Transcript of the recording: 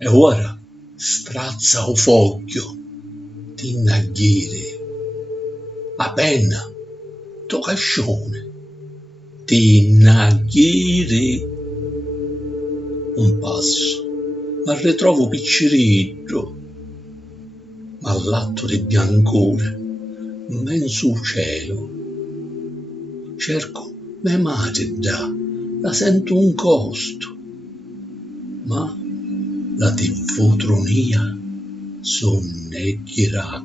E ora strazza o foglio, ti naghire, a penna, to cascione, ti naghire. Un passo, ma ritrovo picciriddo, ma l'atto di biancore, immenso cielo. Cerco me madre da, la sento un costo, ma la tiffotronia sonnecchierà